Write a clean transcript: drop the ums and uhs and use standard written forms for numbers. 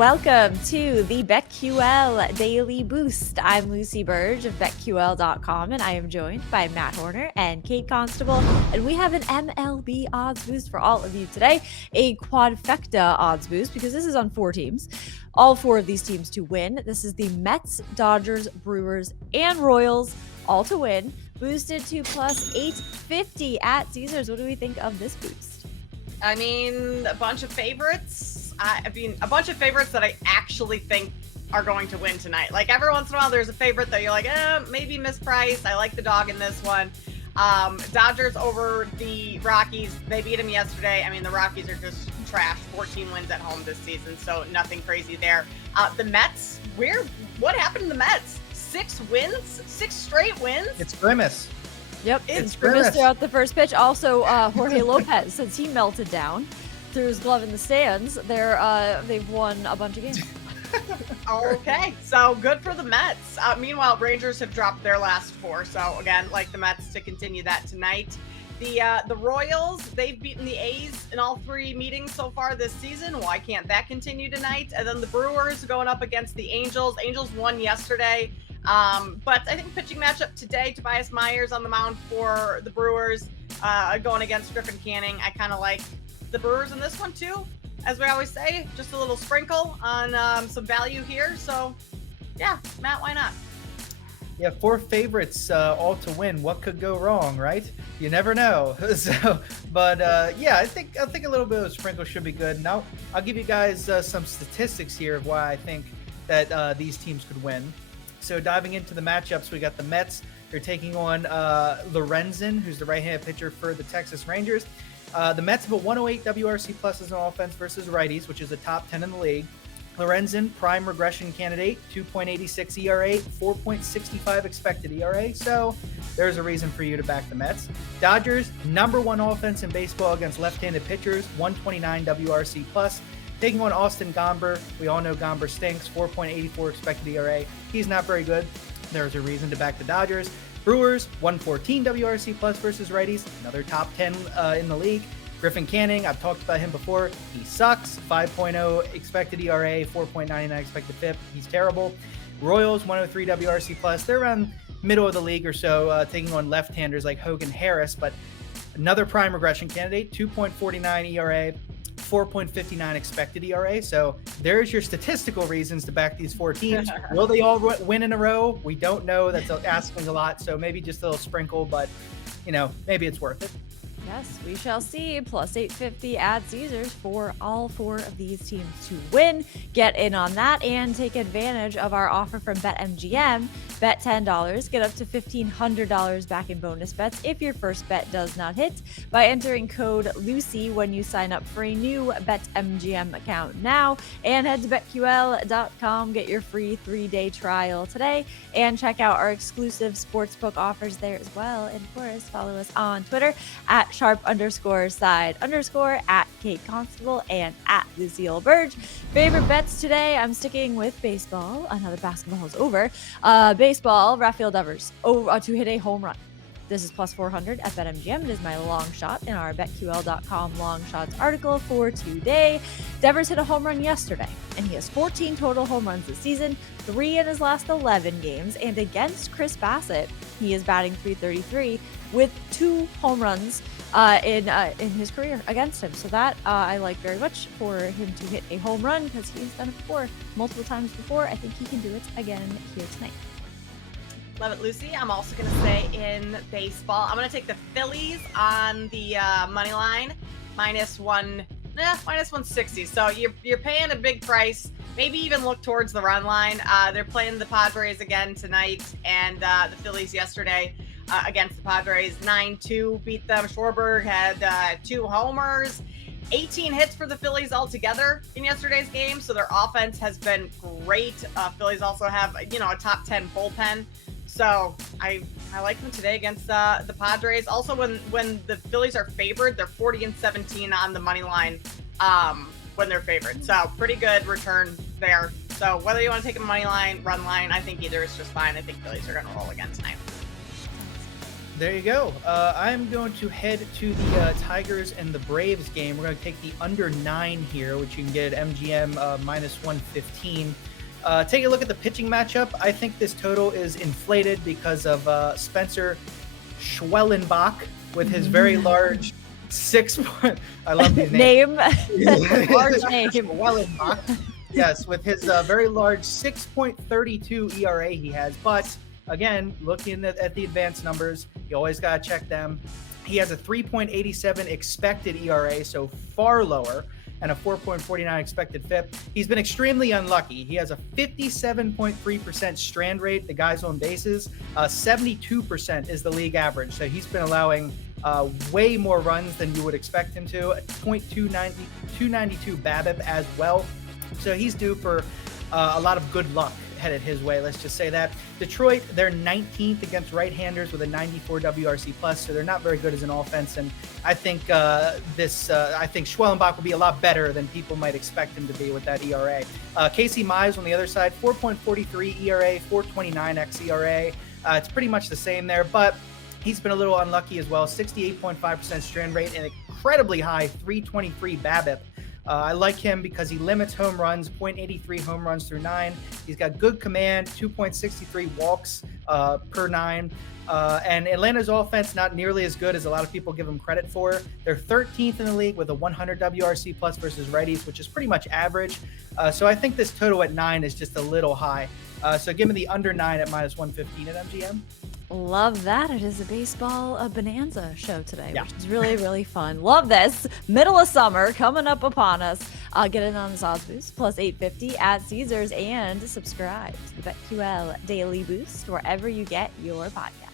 Welcome to the BetQL Daily Boost. I'm Lucy Burge of BetQL.com, and I am joined by Matt Horner and Kate Constable, and we have an MLB odds boost for all of you today, a quadfecta odds boost, because this is on 4 teams. All 4 of these teams to win. This is the Mets, Dodgers, Brewers, and Royals, all to win, boosted to plus 850 at Caesars. What do we think of this boost? I mean, a bunch of favorites. A bunch of favorites that I actually think are going to win tonight. Like, every once in a while, there's a favorite that you're like, maybe mispriced. I like the dog in this one. Dodgers over the Rockies. They beat them yesterday. I mean, the Rockies are just trash. 14 wins at home this season, so nothing crazy there. The Mets, what happened to the Mets? 6 wins? 6 straight wins? It's Grimace. Yep, it's Grimace throughout the first pitch. Also, Jorge Lopez, since he melted down, threw his glove in the stands, they've won a bunch of games. Okay, so good for the Mets. Meanwhile, Rangers have dropped their last 4, so again, like the Mets to continue that tonight. The Royals, they've beaten the A's in all 3 meetings so far this season. Why can't that continue tonight? And then the Brewers going up against the Angels. Angels won yesterday. But I think pitching matchup today, Tobias Myers on the mound for the Brewers, going against Griffin Canning. I kind of like the Brewers in this one too. As we always say, just a little sprinkle on some value here. So yeah, Matt, why not? Yeah, 4 favorites all to win. What could go wrong, right? You never know. Yeah, I think a little bit of a sprinkle should be good. Now I'll give you guys some statistics here of why I think that these teams could win. So diving into the matchups, we got the Mets. They're taking on Lorenzen, who's the right-handed pitcher for the Texas Rangers. The Mets have a 108 WRC plus as an offense versus righties, which is a top 10 in the league. Lorenzen, prime regression candidate, 2.86 ERA, 4.65 expected ERA. So there's a reason for you to back the Mets. Dodgers, number 1 offense in baseball against left-handed pitchers, 129 WRC plus. Taking on Austin Gomber. We all know Gomber stinks, 4.84 expected ERA. He's not very good. There's a reason to back the Dodgers. Brewers, 114 WRC plus versus righties, another top 10 in the league. Griffin Canning, I've talked about him before. He sucks, 5.0 expected ERA, 4.99 expected FIP. He's terrible. Royals, 103 WRC plus. They're around middle of the league or so, taking on left-handers like Hogan Harris, but another prime regression candidate, 2.49 ERA, 4.59 expected ERA. So there's your statistical reasons to back these 4 teams. Will they all win in a row? We don't know. That's asking a lot. So maybe just a little sprinkle, but maybe it's worth it. Yes, we shall see. Plus 850 at Caesars for all 4 of these teams to win. Get in on that and take advantage of our offer from BetMGM. Bet $10, get up to $1,500 back in bonus bets if your first bet does not hit by entering code LUCY when you sign up for a new BetMGM account now. And head to BetQL.com, get your free 3-day trial today, and check out our exclusive sportsbook offers there as well. And of course, follow us on Twitter at @sharp_side_ at Kate Constable and at Lucille Burge. Favorite bets today, I'm sticking with baseball. Another basketball is over. Baseball, Rafael Devers to hit a home run. This is plus 400 at BetMGM. It is my long shot in our BetQL.com long shots article for today. Devers hit a home run yesterday, and he has 14 total home runs this season, 3 in his last 11 games, and against Chris Bassett, he is batting .333 with 2 home runs in his career against him. So that I like very much for him to hit a home run, because he's done it before, multiple times before. I think he can do it again here tonight. Love it, Lucy. I'm also going to stay in baseball. I'm going to take the Phillies on the money line, minus 160. So you're paying a big price. Maybe even look towards the run line. They're playing the Padres again tonight, and the Phillies yesterday against the Padres, 9-2 beat them. Schwarber had 2 homers. 18 hits for the Phillies altogether in yesterday's game, so their offense has been great. Phillies also have a top 10 bullpen. So I like them today against the Padres. Also, when the Phillies are favored, they're 40-17 on the money line when they're favored. So pretty good return there. So whether you want to take a money line, run line, I think either is just fine. I think Phillies are going to roll again tonight. There you go. I'm going to head to the Tigers and the Braves game. We're going to take the under 9 here, which you can get at MGM minus 115. Take a look at the pitching matchup. I think this total is inflated because of Spencer Schwellenbach with his very large I love these names. Large name. Schwellenbach. Yes, with his very large 6.32 ERA he has. But again, looking at the advanced numbers, you always got to check them. He has a 3.87 expected ERA, so far lower, and a 4.49 expected FIP. He's been extremely unlucky. He has a 57.3% strand rate, the guys on bases. 72% is the league average. So he's been allowing way more runs than you would expect him to. 292 BABIP as well. So he's due for a lot of good luck headed his way. Let's just say that. Detroit, they're 19th against right-handers with a 94 WRC plus, so they're not very good as an offense. And I think I think Schwellenbach will be a lot better than people might expect him to be with that ERA. Casey Mize on the other side, 4.43 ERA, 4.29 xERA. It's pretty much the same there, but he's been a little unlucky as well. 68.5% strand rate and incredibly high 323 BABIP. I like him because he limits home runs, 0.83 home runs through 9. He's got good command, 2.63 walks per 9. And Atlanta's offense, not nearly as good as a lot of people give him credit for. They're 13th in the league with a 100 WRC plus versus righties, which is pretty much average. So I think this total at 9 is just a little high. So give me the under 9 at minus 115 at MGM. Love that. It is a baseball bonanza show today, Yeah. which is really, really fun. Love this. Middle of summer coming up upon us. Get in on the Sauce Boost, plus 850 at Caesars, and subscribe to the BetQL Daily Boost wherever you get your podcast.